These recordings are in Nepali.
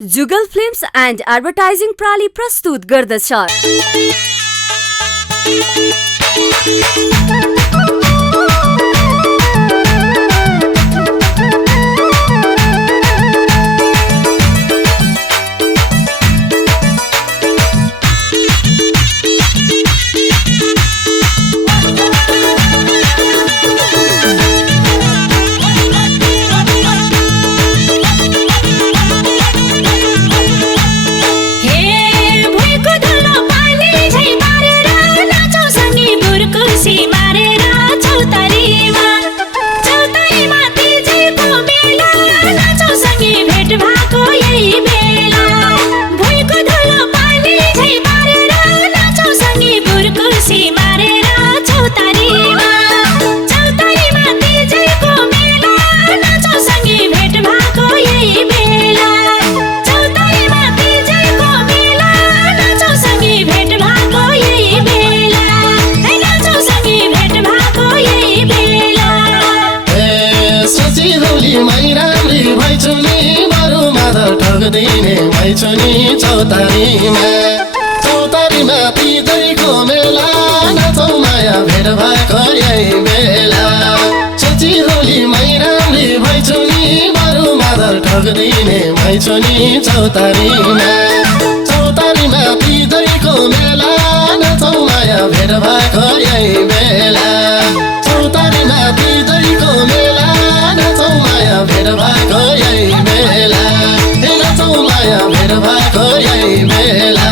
जुगल फिल्म्स एन्ड एडभर्टाइजिङ प्राली प्रस्तुत गर्दछ। चौतारीमा पिँदैको मेला नाचौँ माया भेट भएको यही बेला। सोची होली मैरामली भइछु नि बरु मादर ठग्दिने भइछु नि चौतारीमा। चौतारीमा पिँदैको मेला नाचौँ माया भेट भएको यही बेला। चौतारीमा पिँदैको मेला नाचौँ माया भेट भएको यही बेला। नाचौँ माया भेट भएको यही बेला।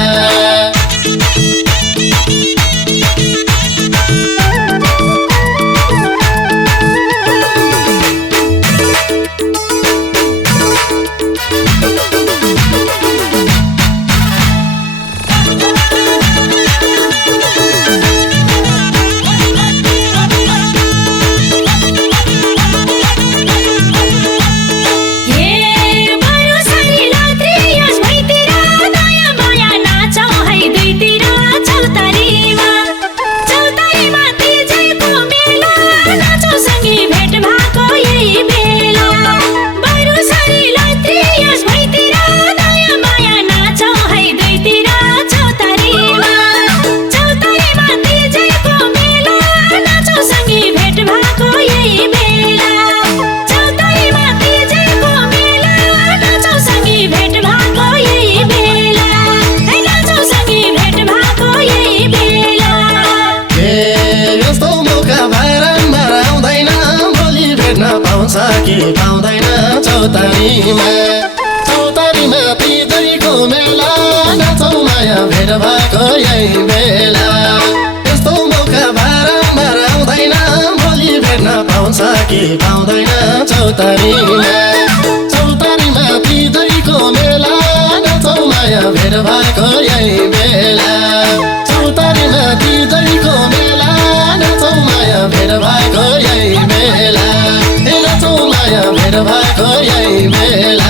पाउँदैन चौतारीमा। चौतारीमा पिँदैको मेला नाचौँ माया भेट भएको यही बेला। यस्तो मौका बारम्बार आउँदैन भोलि भेट्न पाउँछ कि पाउँदैन चौतारीमा। चौतारीमा पिँदैको मेला नाचौँ माया भेट भएको यही बेला। चौतारीमा पिँदैको मेला नाचौँ माया भेट भएको यही बेला। नाचौँ माया भेट भएको यही बेला।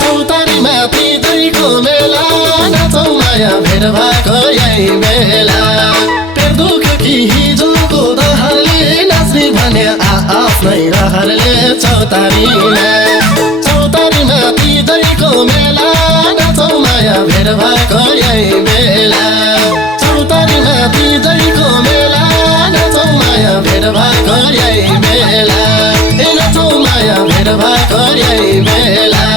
चौतारीमा पिँदैको मेला नाचौँ माया भेट भएको यही बेला। पेर्दुक कि हिजोको दहरले नाच्ने भने आफ्नै रहरले चौतारीमा। चौतारीमा पिँदैको मेला नाचौँ माया भेट भएको यही बेला। पिँदैको मेला नाचौँ माया भेट भएको यही बेला ए नाचौँ माया भेट भएको यही बेला